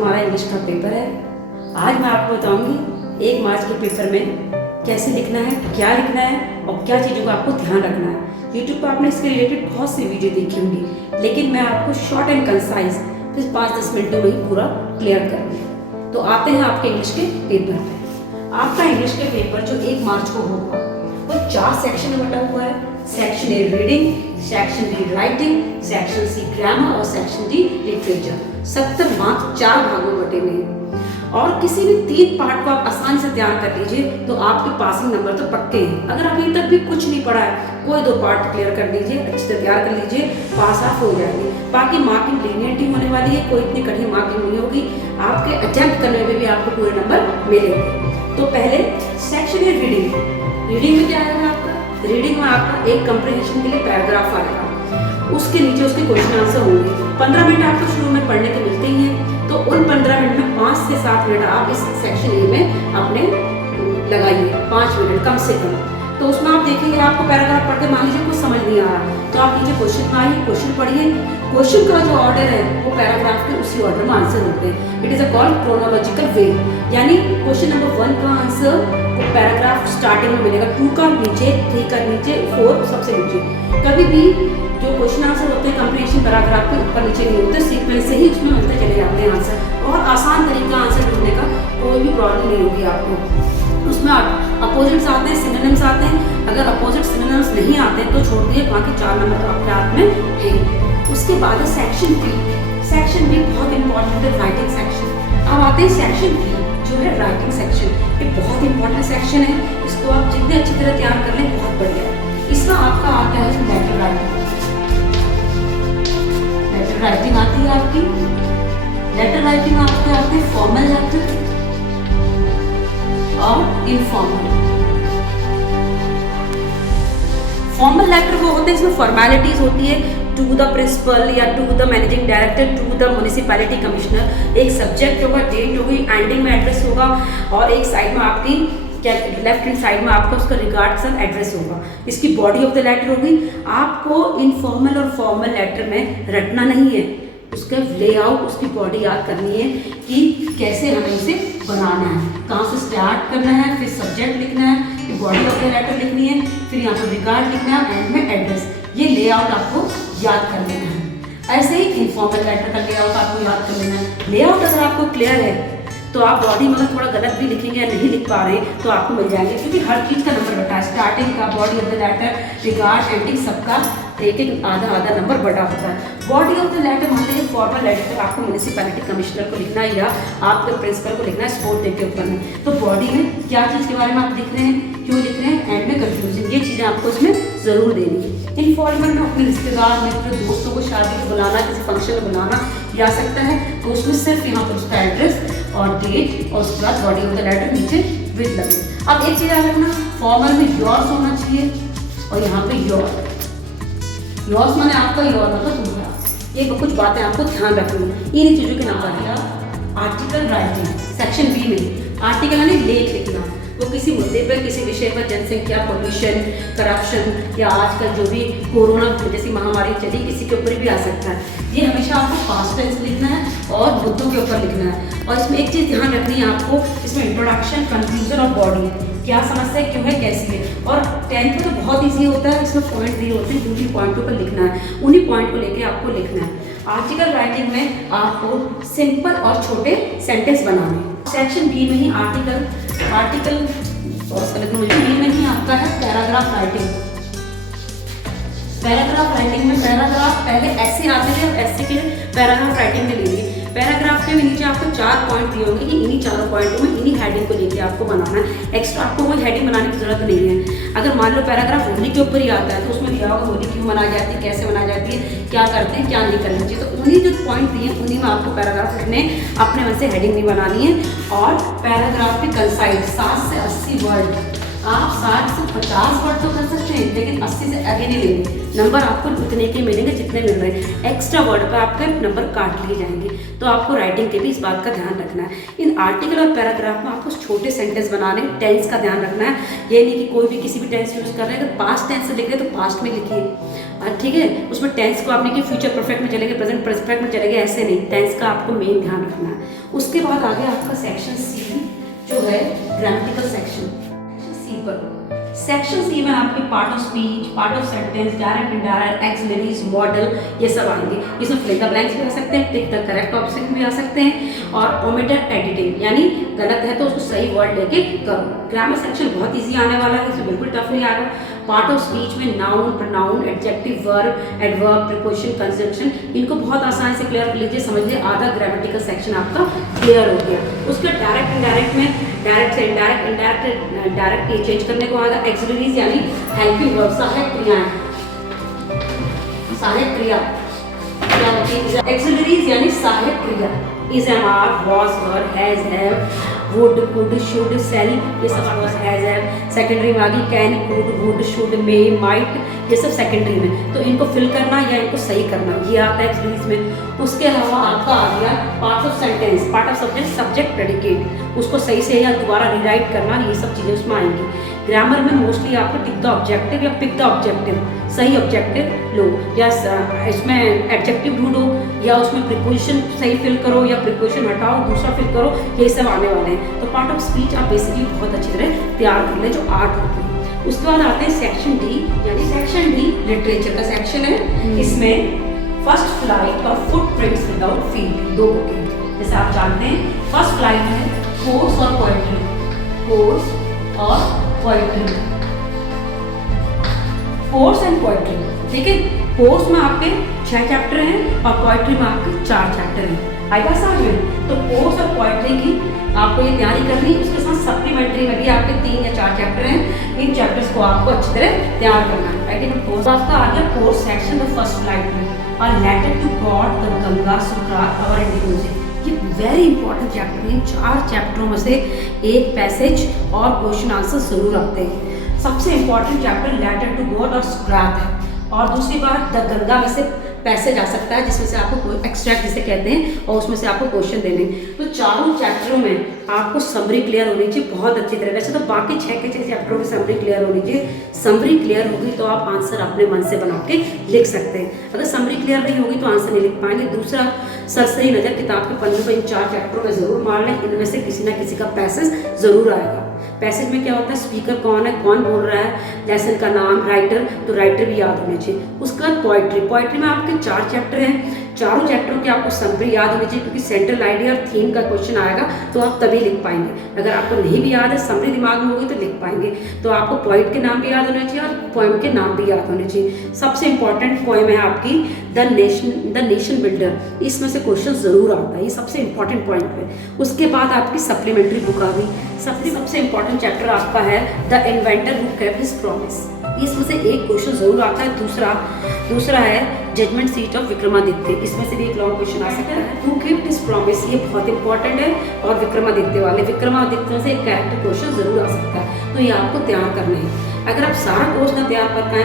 हमारा इंग्लिश का पेपर है। आज मैं आपको बताऊंगी 1 मार्च के पेपर में कैसे लिखना है, क्या लिखना है और क्या चीज़ों का आपको ध्यान रखना है। यूट्यूब पर आपने इसके रिलेटेड बहुत सी वीडियो देखी होंगी, लेकिन मैं आपको शॉर्ट एंड कंसाइज फिर 5-10 मिनटों में ही पूरा क्लियर करूँगी। तो आते हैं आपके इंग्लिश के पेपर पे। आपका इंग्लिश के पेपर जो 1 मार्च को होगा वो 4 सेक्शन में बटा हुआ है। Section A reading, section B writing, section C grammar और सेक्शन डी लिटरेचर। 70 मार्क्स 4 भागों में बटे हुए हैं और किसी भी 3 पार्ट को आप आसानी से तैयार कर लीजिए तो आपके पासिंग नंबर तो पक्के हैं। अगर अभी तक भी कुछ नहीं पढ़ा है, कोई 2 पार्ट क्लियर कर लीजिए, अच्छे से तैयार कर लीजिए, पास आप हो जाएंगे। बाकी मार्किंग लीनियरिटी होने वाली है, कोई इतनी कठिन मार्किंग नहीं होगी। आपके अटेम्प्ट करने में भी आपको पूरे नंबर मिलेंगे। तो पहले सेक्शन है रीडिंग। रीडिंग में क्या आएगा आपका? रीडिंग में आपका एक कंप्रिहेंशन के लिए पैराग्राफ आएगा, उसके नीचे उसके क्वेश्चन आंसर होंगे। 15 मिनट आपको शुरू में पढ़ने के मिलते ही हैं, तो उन 15 मिनट में 5 से 7 मिनट आप इस सेक्शन ए में अपने लगाइए, 5 मिनट कम से कम। तो उसमें आप देखेंगे आपको पैराग्राफ पढ़ के मान लीजिए कुछ समझ नहीं आ रहा, तो आप नीचे क्वेश्चन आइए, क्वेश्चन पढ़िए। क्वेश्चन का जो ऑर्डर है वो पैराग्राफ के उसी ऑर्डर में आंसर होते हैं। It is a called chronological way, यानी क्वेश्चन नंबर 1 का आंसर वो पैराग्राफ स्टार्टिंग में मिलेगा, 2 का नीचे, 3 का नीचे, 4 सबसे नीचे। कभी भी जो क्वेश्चन आंसर होते हैं कंप्रीहेंशन पैराग्राफ के ऊपर नीचे नहीं होते, सीक्वेंस से ही उसमें मिलते चले जाते हैं आंसर। बहुत आसान तरीका आंसर ढूंढने का, कोई भी प्रॉब्लम नहीं होगी आपको। उसमें अपोजिट्स आते हैं, सिनोनिम्स आते हैं। अगर अपोजिट सिनोनिम्स नहीं आते तो छोड़ दिए, बाकी 4 नंबर तो आपके हाथ में है। उसके बाद है सेक्शन बी। सेक्शन बी बहुत इंपॉर्टेंट है, राइटिंग सेक्शन। अब आते हैं सेक्शन बी जो है राइटिंग सेक्शन। ये बहुत इंपॉर्टेंट सेक्शन है, इसको आप जितने अच्छी तरह तैयार कर लें बहुत बढ़िया है। इसमें आपका आता है लेटर राइटिंग। लेटर राइटिंग आती है आपकी। लेटर राइटिंग आपके आते हैं फॉर्मल लेटर और इनफॉर्मल। फॉर्मल लेटर वो होते हैं इसमें फॉर्मेलिटीज होती है, टू द प्रिंसिपल या to the managing director, to the municipality commissioner. एक सब्जेक्ट होगा, डेट होगी, एंडिंग में एड्रेस होगा और एक साइड में आपकी लेफ्ट हैंड साइड में आपका उसका रिगार्ड सन एड्रेस होगा। इसकी बॉडी ऑफ द लेटर होगी। आपको इनफॉर्मल और फॉर्मल लेटर में रटना नहीं है, उसका लेआउट, उसकी बॉडी याद करनी है कि कैसे हमें इसे बनाना है, कहाँ से स्टार्ट करना है, फिर सब्जेक्ट लिखना है, फिर बॉडी ऑफ द लेटर लिखनी है, फिर यहाँ पर रिगार्ड लिखना है, एंड में एड्रेस। ये लेआउट आपको याद कर लेना है। ऐसे ही इनफॉर्मल लेटर का लेआउट आपको याद कर लेना है। लेआउट अगर आपको क्लियर है तो आप बॉडी में अगर थोड़ा गलत भी लिखेंगे या नहीं लिख पा रहे हैं तो आपको मिल जाएंगे, क्योंकि हर चीज़ का नंबर बटा है। स्टार्टिंग का, body of the letter, regard, ending, सबका एक आधा नंबर बड़ा होता है। बॉडी ऑफ द लेटर मान लीजिए फॉर्मल लेटर आपको म्युनिसिपैलिटी कमिश्नर को लिखना है या आपके प्रिंसिपल को लिखना है स्पोर्ट डे के ऊपर में, तो बॉडी में क्या चीज़ के बारे में आप लिख रहे हैं, क्यों लिख रहे हैं, एंड में कंफ्यूजन, ये चीज़ें आपको इसमें ज़रूर देनी है। इनफॉर्मल में अपने रिश्तेदार, मित्र, दोस्तों को शादी में बुलाना, किसी फंक्शन में बुलाना जा सकता है, तो उसमें सिर्फ यहाँ पर उसका एड्रेस और डेट और उसके बाद बॉडी ऑफ द लेटर नीचे विद लगे। अब एक चीज़ याद रखना, फॉर्मल में योर्स होना चाहिए और यहाँ पे योर। योर्स माने आपका, योर मतलब तुम्हारा। ये कुछ बातें आपको ध्यान रखनी है, इन्हीं चीज़ों के नाम पर। आर्टिकल राइटिंग सेक्शन बी में आर्टिकल यानी लेख लिखना, वो किसी मुद्दे पर, किसी विषय पर, जनसंख्या, पोल्यूशन, करप्शन या आजकल जो भी कोरोना जैसी महामारी चली, किसी के ऊपर भी आ सकता है। ये हमेशा आपको पास्ट टेंस लिखना है और मुद्दों के ऊपर लिखना है। और इसमें एक चीज़ ध्यान रखनी है आपको, इसमें इंट्रोडक्शन, कंक्लूजन और बॉडी, क्या समस्या है, क्यों है, कैसी है। और 10th में तो बहुत ईजी होता है, इसमें पॉइंट दिए होते हैं, जिन पॉइंटों पर लिखना है उन्हीं पॉइंट को लेके आपको लिखना है। आर्टिकल राइटिंग में आपको सिंपल और छोटे सेंटेंस बनाने हैं। सेक्शन बी में ही आर्टिकल बी में ही आपका है पैराग्राफ राइटिंग। पैराग्राफ राइटिंग में पैराग्राफ पहले ऐसे आते थे, ऐसे के पैराग्राफ राइटिंग में लीजिए। पैराग्राफ के नीचे आपको 4 पॉइंट दिए होंगे कि इन्हीं 4 पॉइंटों में इन्हीं हेडिंग को लेके आपको बनाना है। एक्स्ट्रा आपको कोई हेडिंग बनाने की जरूरत नहीं है। अगर मान लो पैराग्राफ होली के ऊपर ही आता है तो उसमें दिया होगा होली क्यों मनाई जाती है, कैसे मनाई जाती है, क्या करते हैं, क्या नहीं करना चाहिए, तो उन्हीं जो पॉइंट दिए उन्हीं में आपको पैराग्राफ लिखने, अपने मन से हेडिंग नहीं बनानी है। और पैराग्राफ की कंसाइज 7 से 80 वर्ड आप 60 से 50 वर्ड तो कर सकते हैं, लेकिन 80 से आगे नहीं लेंगे। नंबर आपको उतने के मिलेंगे जितने मिल रहे हैं। एक्स्ट्रा वर्ड पर आपके नंबर काट लिए जाएंगे। तो आपको राइटिंग के भी इस बात का ध्यान रखना है। इन आर्टिकल और पैराग्राफ में आपको छोटे सेंटेंस बनाने, टेंस का ध्यान रखना है। ये नहीं कि कोई भी किसी भी टेंस यूज़ कर रहे हैं, अगर पास्ट टेंस से लिख रहे हैं तो पास्ट में लिखिए, ठीक है। उसमें टेंस को आपने कि फ्यूचर परफेक्ट में चलेंगे, प्रेजेंट परफेक्ट में चलेंगे, ऐसे नहीं। टेंस का आपको मेन ध्यान रखना है। उसके बाद आगे आपका सेक्शन सी जो है ग्रामेटिकल सेक्शन। सी पर सेक्शन सी में आपके part of speech, part of sentence, direct indirect, auxiliaries, model, ये सब आएंगे। इसमें फिल द ब्लैंक्स भी आ सकते हैं, टिक द करेक्ट ऑप्शन भी आ सकते हैं, और ओमिटेड एडिटिंग, यानी गलत है तो उसको सही वर्ड लेके करो। ग्रामर सेक्शन बहुत इजी आने वाला है, इसमें बिल्कुल टफ नहीं आएगा। पार्ट ऑफ स्पीच में noun, pronoun, adjective, verb, adverb, preposition, conjunction, इनको बहुत आसानी से क्लियर कर लीजिए। समझ लीजिए आधा ग्रामेटिकल सेक्शन आपका क्लियर हो गया। उसके डायरेक्ट इनडायरेक्ट में डायरेक्ट से इनडायरेक्ट, इनडायरेक्ट डायरेक्ट ये चेंज करने को आएगा। एक्सिलरीज यानी हेल्पिंग वर्ब, सहायक क्रियाएं, सहायक क्रिया क्या होती है? एक्सिलरीज यानी सहायक क्रिया। Is, am, are, was, were, has, have, would, could, should, shall, ये सब वर्ड हैज, हैव। सेकेंडरी में आ गई can, could, would, should, may, might, ये सब सेकेंडरी में। तो इनको फिल करना या इनको सही करना ये आता है एक्सिलरीज में। उसके अलावा आपका आ गया part of sentence, part of subject, subject, predicate, उसको सही से या दोबारा रिराइट करना, ये सब चीज़ें उसमें आएंगी। ग्रामर में मोस्टली आपको टिक द ऑब्जेक्टिव या पिक द ऑब्जेक्टिव, सही ऑब्जेक्टिव लो, या इसमें एडजेक्टिव ढूंढो, या उसमें प्रीपोजिशन सही फिल करो, या प्रीपोजिशन हटाओ दूसरा फिल करो, ये सब आने वाले हैं। तो पार्ट ऑफ स्पीच आप बेसिकली बहुत अच्छी तरह तैयार कर लें, जो 8 होते हैं। उसके बाद आते हैं सेक्शन डी, यानी सेक्शन डी लिटरेचर का सेक्शन है। इसमें फर्स्ट फ्लाइट और फुटप्रिंट्स विदाउट फीट, दो बुक हैं। जैसे आप जानते हैं फर्स्ट फ्लाइट है पोर्स और पोएट्री, पोर्स और पोएट्री, पोर्स एंड पोएट्री, ठीक है। पोर्स में आपके 6 चैप्टर हैं और पोएट्री में आपके 4 चैप्टर हैं। आएगा समझ में? तो पोर्स और पोएट्री की आपको ये तैयारी करनी है। उसके साथ सप्लीमेंट्री में भी आपके 3 या 4 चैप्टर हैं। इन चैप्टर्स को आपको अच्छी तरह तैयार करना है, राइट। पोर्स आपका आ गया prose section the first flight में, और letter to God the Ganga सुकरात और म्यूजिक, ये वेरी इंपॉर्टेंट चैप्टर है। इन 4 चैप्टरों में से एक पैसेज और क्वेश्चन आंसर जरूर आते हैं। सबसे important chapter letter to God और सुकरात है, और दूसरी बात द गंगा में से पैसेज आ सकता है जिसमें से आपको एक्सट्रैक्ट जिसे कहते हैं, और उसमें से आपको क्वेश्चन देने। तो चारों चैप्टरों में आपको समरी क्लियर होनी चाहिए बहुत अच्छी तरह। वैसे तो बाकी 6 के 6 चैप्टरों की समरी क्लियर होनी चाहिए। समरी क्लियर होगी तो आप आंसर अपने मन से बना के लिख सकते हैं। अगर समरी क्लियर नहीं होगी तो आंसर नहीं लिख पाएंगे। दूसरा, सरसरी नज़र किताब के पन्नों पर इन 4 चैप्टरों में ज़रूर मार लें। इनमें से किसी ना किसी का पैसेज ज़रूर आएगा। पैसेज में क्या होता है, स्पीकर कौन है, कौन बोल रहा है, लेसन का नाम, राइटर, तो राइटर भी याद होने चाहिए। उसके बाद पोइट्री, पोइट्री में आपके 4 चैप्टर हैं। चारों चैप्टरों की आपको समरी याद होनी चाहिए, क्योंकि सेंट्रल आइडिया और थीम का क्वेश्चन आएगा तो आप तभी लिख पाएंगे। अगर आपको नहीं भी याद है, समरी दिमाग में होगी तो लिख पाएंगे। तो आपको पोइट के नाम भी याद होने चाहिए और पोएम के नाम भी याद होने चाहिए। सबसे इंपॉर्टेंट पोएम है आपकी द नेशन बिल्डर, इसमें से क्वेश्चन जरूर आता है, ये सबसे इंपॉर्टेंट पॉइंट है। उसके बाद आपकी सप्लीमेंट्री बुक आ गई। सबसे इंपॉर्टेंट चैप्टर आपका है the inventor who kept his promise, इसमें से एक क्वेश्चन जरूर आता है। दूसरा है जजमेंट सीट ऑफ विक्रमादित्य, इसमें से भी एक लॉन्ग क्वेश्चन आ सकता है। हु केप्ट हिज प्रॉमिस, ये बहुत इंपॉर्टेंट है। और विक्रमादित्य में से एक कैरेक्टर क्वेश्चन जरूर आ सकता है, तो ये आपको तैयार करना है। अगर आप सारा कोर्स ना तैयार कर पाए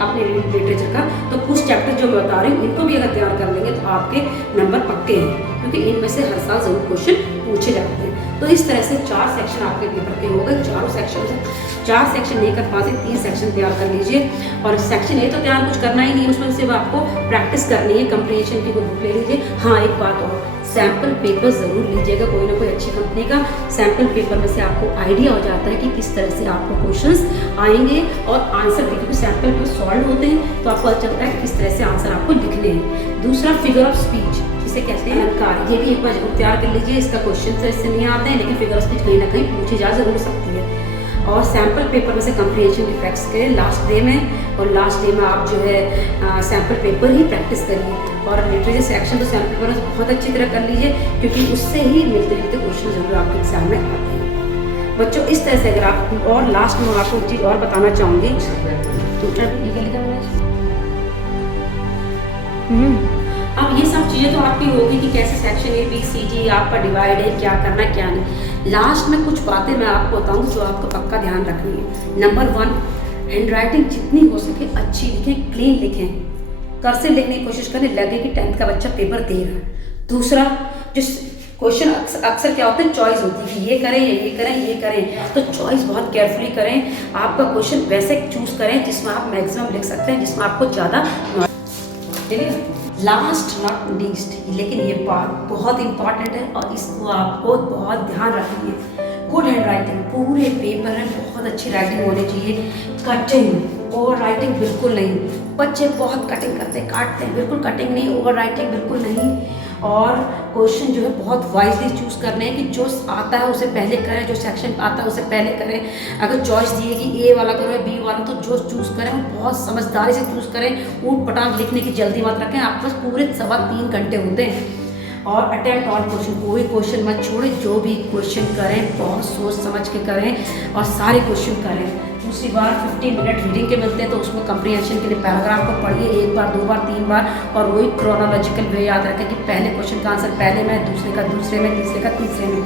अपने लिटरेचर का, तो कुछ चैप्टर जो मैं बता रही हूँ इनको भी अगर तैयार कर लेंगे तो आपके नंबर पक्के हैं, क्योंकि इनमें से हर साल जरूर क्वेश्चन पूछे जाते हैं। तो इस तरह से 4 सेक्शन आपके पेपर के हो गए। 4 सेक्शन नहीं कर पाते, 3 सेक्शन तैयार कर लीजिए। और सेक्शन ए तो तैयार कुछ करना ही नहीं, उसमें सिर्फ आपको प्रैक्टिस करनी है। कंप्रीहेंशन की बुक ले लीजिए। हाँ, एक बात और, सैम्पल पेपर ज़रूर लीजिएगा, कोई ना कोई अच्छी कंपनी का। सैम्पल पेपर में से आपको आइडिया हो जाता है कि किस तरह से आपको क्वेश्चंस आएंगे और आंसर भी, क्योंकि सैम्पल पेपर सॉल्व होते हैं तो आपको पता चलता है कि किस तरह से आंसर आपको लिखने हैं। दूसरा, फिगर ऑफ स्पीच, जिसे कहते हैं अलंकार, ये भी एक बार जरूर तैयार कर लीजिए। इसका क्वेश्चन से इससे नहीं आते हैं, लेकिन फिगर ऑफ स्पीच कहीं ना कहीं पूछी जा जरूर सकती है। और सैम्पल पेपर में से कंप्रीहेंशन की प्रैक्टिस करें लास्ट डे में, और लास्ट डे में आप जो है सैम्पल पेपर ही प्रैक्टिस करिए। और लिटरेचर सेक्शन तो सैम्पल पेपर बहुत अच्छी तरह कर लीजिए, क्योंकि उससे ही मिलते जुलते क्वेश्चन जरूर आपके एग्जाम में आते हैं। बच्चों, इस तरह से अगर आप, और लास्ट में आपको एक चीज़ और बताना चाहूँगी। अब ये सब चीज़ें तो आपकी होगी कि कैसे सेक्शन ABCD आपका डिवाइड है, क्या करना है क्या नहीं। लास्ट में कुछ बातें मैं आपको बताऊँ जो आपको पक्का ध्यान रखनी है। नंबर 1, हैंड राइटिंग जितनी हो सके अच्छी लिखें, क्लीन लिखें, कर्सिव लिखने की कोशिश करें, लगे कि 10th का बच्चा पेपर दे रहा है। दूसरा, जो क्वेश्चन अक्सर क्या होता है, चॉइस होती है कि ये करें या ये करें, ये करें, तो चॉइस बहुत केयरफुली करें। आपका क्वेश्चन वैसे चूज करें जिसमें आप मैक्सिमम लिख सकते हैं, जिसमें आपको ज़्यादा ठीक है। लास्ट नॉट लीस्ट, लेकिन ये बात बहुत इंपॉर्टेंट है और इसको आपको बहुत ध्यान रखनी है। गुड हैंड राइटिंग पूरे पेपर में बहुत अच्छी राइटिंग होनी चाहिए। कटिंग, ओवर राइटिंग बिल्कुल नहीं। बच्चे बहुत कटिंग करते हैं, काटते हैं, बिल्कुल कटिंग नहीं, ओवर राइटिंग बिल्कुल नहीं। और क्वेश्चन जो है बहुत वाइजली चूज़ करने हैं कि जो आता है उसे पहले करें, जो सेक्शन आता है उसे पहले करें। अगर चॉइस दिए कि ए वाला करो या बी वाला, तो जो चूज़ करें वो बहुत समझदारी से चूज़ करें। ऊट पटांग लिखने की जल्दी मत रखें, आपके पास पूरे 3.25 घंटे होते हैं। और अटेम्प्ट ऑल क्वेश्चन, कोई क्वेश्चन मत छोड़ें, जो भी क्वेश्चन करें बहुत सोच समझ के करें और सारे क्वेश्चन करें। दूसरी बार 15 मिनट रीडिंग के मिलते हैं, तो उसमें कंप्रीहेंशन के लिए पैराग्राफ को पढ़िए 1 बार 2 बार 3 बार, और वही क्रोनोलॉजिकल वे याद रखें कि पहले क्वेश्चन का आंसर पहले में, दूसरे का दूसरे में, तीसरे का तीसरे में।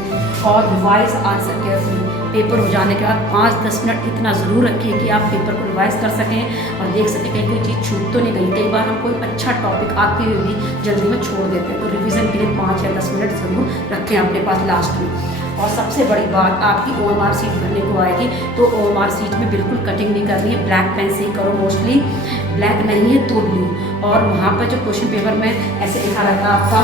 और रिवाइज आंसर केयरफुली। पेपर हो जाने के बाद 5-10 मिनट इतना ज़रूर रखिए कि आप पेपर को रिवाइज कर सकें और देख सकें कहीं कोई चीज़ छूट तो नहीं गई। कई बार हम कोई अच्छा टॉपिक आते हुए भी जल्दी में छोड़ देते हैं, तो रिवीजन के लिए 5 या 10 मिनट ज़रूर रखें अपने पास लास्ट में। और सबसे बड़ी बात, आपकी OMR सीट भरने को आएगी तो OMR सीट में बिल्कुल कटिंग नहीं करनी है, ब्लैक पेन से ही करो, मोस्टली ब्लैक नहीं है तो ब्लू। और वहाँ पर जो क्वेश्चन पेपर में ऐसे लिखा रहता है आपका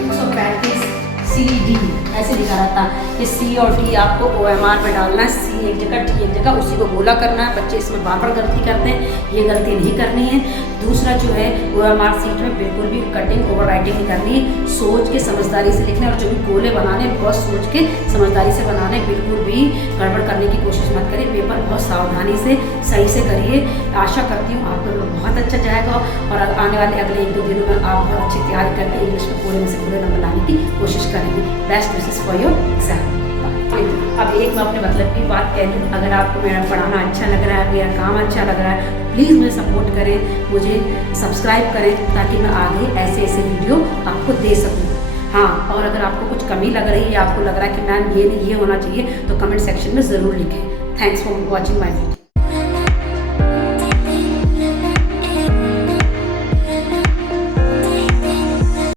135 CD ऐसे लिखा रहता है कि C और D आपको OMR में डालना है, C एक जगह D एक जगह, उसी को गोला करना है। बच्चे इसमें बार बार गलती करते हैं, ये गलती नहीं करनी है। दूसरा जो है OMR सीट में बिल्कुल भी कटिंग ओवर राइटिंग नहीं करनी है, सोच के समझदारी से लिखना, और जो भी गोले बनाने बहुत सोच के समझदारी से बनाने, बिल्कुल भी गड़बड़ करने की कोशिश मत करिए। पेपर बहुत सावधानी से सही से करिए। आशा करती हूँ आपका पेपर बहुत अच्छा जाएगा और आने वाले अगले 1-2 दिनों में आप बहुत अच्छी तैयारी करके इंग्लिश में पूरे में से पूरे नंबर लाने की कोशिश करेंगे। Best wishes for your exam. अब एक मैं अपने मतलब की बात कह लूँ, अगर आपको मेरा पढ़ाना अच्छा लग रहा है, मेरा काम अच्छा लग रहा है, प्लीज़ मुझे सपोर्ट करें, मुझे सब्सक्राइब करें, ताकि मैं आगे ऐसे वीडियो आपको दे सकूँ। हाँ, और अगर आपको कुछ कमी लग रही है, आपको लग रहा है कि मैम ये नहीं, ये होना चाहिए, तो कमेंट सेक्शन में ज़रूर लिखें। Thanks for watching my video.